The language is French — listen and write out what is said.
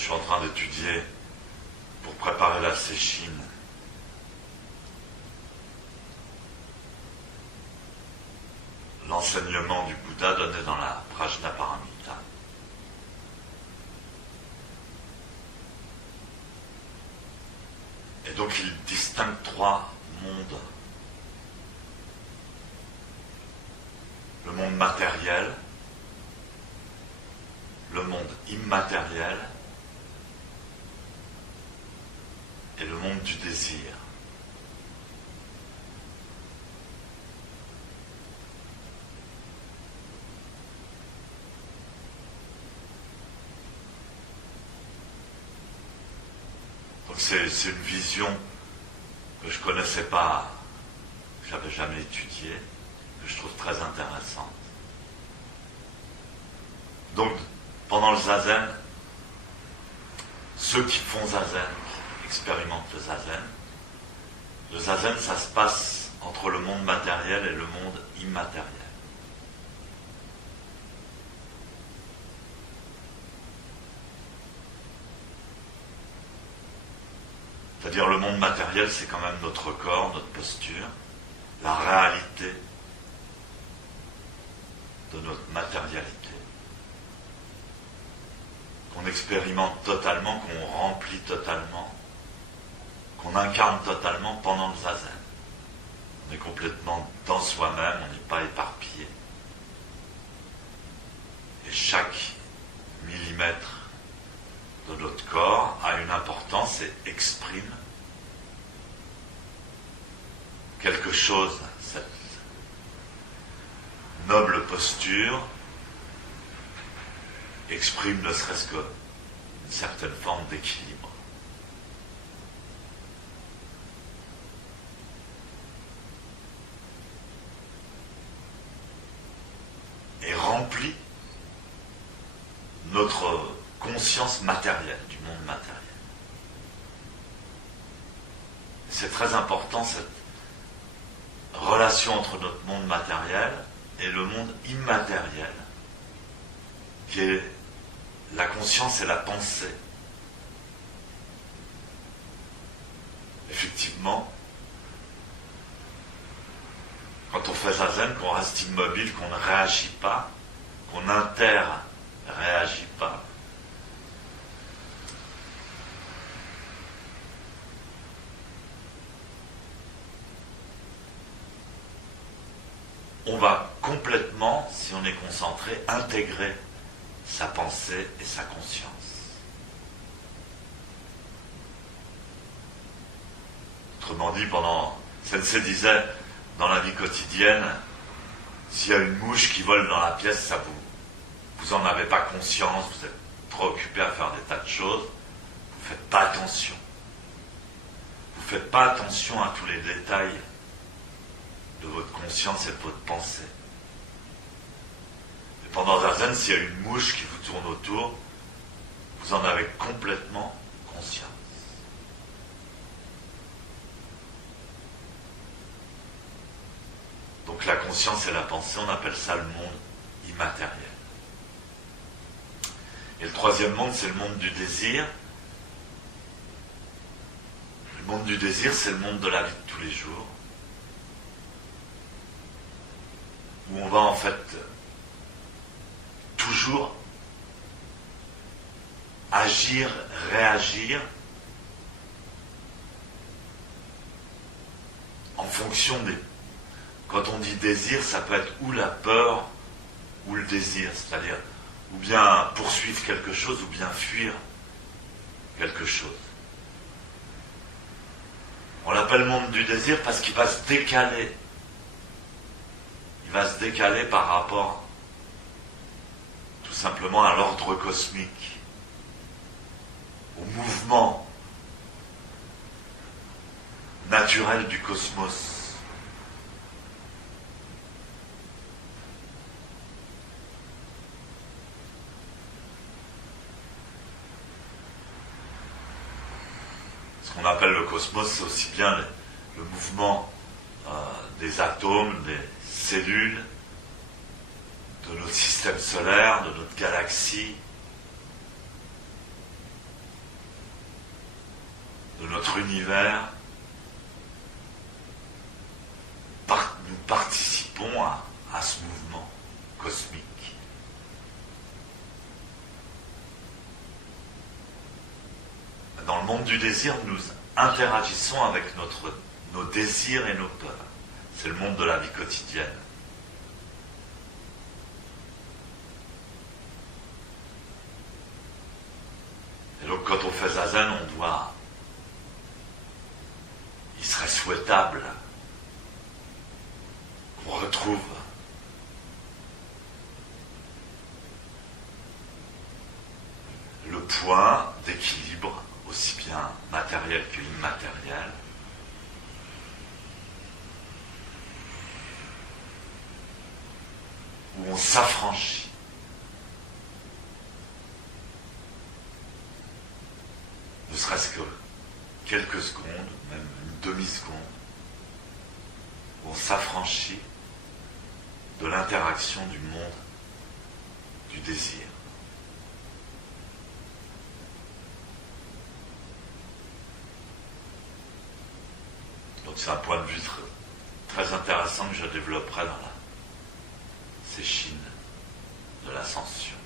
suis en train d'étudier pour préparer la séchine. L'enseignement du Bouddha donné dans la Prajnaparamita. Et donc il distingue trois mondes. Le monde matériel, le monde immatériel et le monde du désir. Donc c'est une vision que je ne connaissais pas, que je n'avais jamais étudiée, que je trouve très intéressante. Donc, pendant le zazen, ceux qui font zazen, qui expérimentent le zazen, ça se passe entre le monde matériel et le monde immatériel. C'est-à-dire le monde matériel, c'est quand même notre corps, notre posture, la réalité de notre matérialité, qu'on expérimente totalement, qu'on remplit totalement, qu'on incarne totalement pendant le zazen. On est complètement dans soi-même, on n'est pas éparpillé. Et chaque millimètre de notre corps a une importance et exprime quelque chose, cette noble posture exprime ne serait-ce qu'une certaine forme d'équilibre. Et remplit notre conscience matérielle, du monde matériel. C'est très important cette relation entre notre monde matériel et le monde immatériel, qui est la conscience et la pensée. Effectivement, quand on fait zazen, qu'on reste immobile, qu'on ne réagit pas, qu'on interréagit pas, on va complètement, si on est concentré, intégrer sa pensée et sa conscience. Autrement dit, Sensei disait, dans la vie quotidienne, s'il y a une mouche qui vole dans la pièce, ça vous en avez pas conscience, vous êtes trop occupé à faire des tas de choses, vous ne faites pas attention. Vous ne faites pas attention à tous les détails de votre conscience et de votre pensée. Et pendant zazen, s'il y a une mouche qui vous tourne autour, vous en avez complètement conscience. Donc la conscience et la pensée, on appelle ça le monde immatériel. Et le troisième monde, c'est le monde du désir. Le monde du désir, c'est le monde de la vie de tous les jours, où on va en fait toujours agir, réagir en fonction des... Quand on dit désir, ça peut être ou la peur ou le désir, c'est-à-dire ou bien poursuivre quelque chose ou bien fuir quelque chose. On l'appelle monde du désir parce qu'il va se décaler. Il va se décaler par rapport tout simplement à l'ordre cosmique, au mouvement naturel du cosmos. Ce qu'on appelle le cosmos, c'est aussi bien le mouvement des atomes, des cellules, de notre système solaire, de notre galaxie, de notre univers, nous participons à ce mouvement cosmique. Dans le monde du désir, nous interagissons avec nos désirs et nos peurs. C'est le monde de la vie quotidienne. Et donc quand on fait zazen, il serait souhaitable qu'on retrouve le point d'équilibre, aussi bien matériel que immatériel, où on s'affranchit ne serait-ce que quelques secondes, même une demi-seconde, où on s'affranchit de l'interaction du monde du désir. Donc c'est un point de vue très intéressant que je développerai dans ces chines de l'ascension.